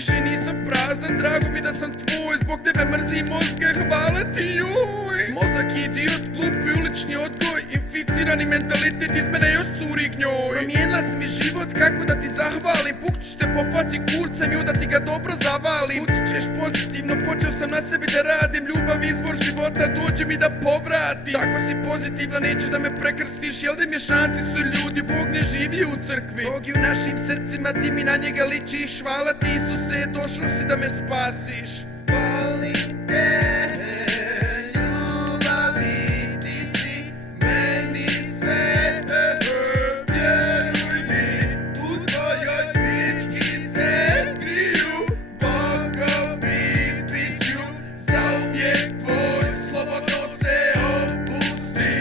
više nisam prazan, drago mi da sam tvoj. Zbog tebe mrzim mozga, hvala ti, joj. Mozak idiot, glupi ulični odgoj, inficirani mentalitet iz mene još curi gnjoj. Promijenila si mi život, kako da ti zahvalim. Pukću te po faci kurcem i onda ti ga dobro zavalim. Utičeš pozitivno, počeo sam na sebi da radim. Ljubav izvor života, dođe mi da povratim. Tako si pozitivna, nećeš da me prekrstiš. Jel da mi šanci su ljudi, Bog ne živi u crkvi. Bog je u našim srcima, ti mi na njega ličiš. Hvala ti Isuse, došao si da me spasiš. Volim te, ljubavi, ti si meni sve. Vjeruj mi, u tvojoj pički se kriju bogovi biću. Zauvijek tvoj, slobodno se opusti.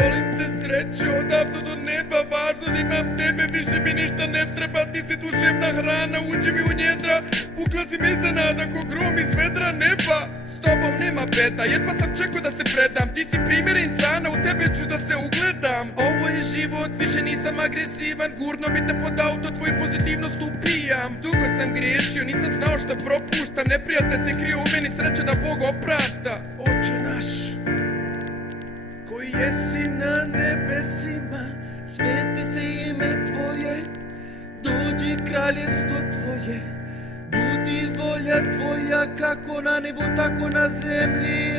Volim te srećo, odavno do neba, važno da imam tebe, više mi ništa ne treba. Ti si duševna hrana, uđi mi u njedra. Pukla si me iznenada ko grom iz vedra neba. S tobom nema beda, jedva sam čekao da se predam. Ti si primjer insana, u tebe ću da se ugledam. Ovo je život, više nisam agresivan. Gurno bi te pod auto, tvoju pozitivnost upijam. Dugo sam griješio, nisam znao šta propuštam. Neprijatelj se krije u meni, sreća da Bog oprašta. Oče naš, koji jesi na nebesima, sveti se ime tvoje, dođi kraljevstvo tvoje, budi volja tvoja kako na nebu tako na zemlji.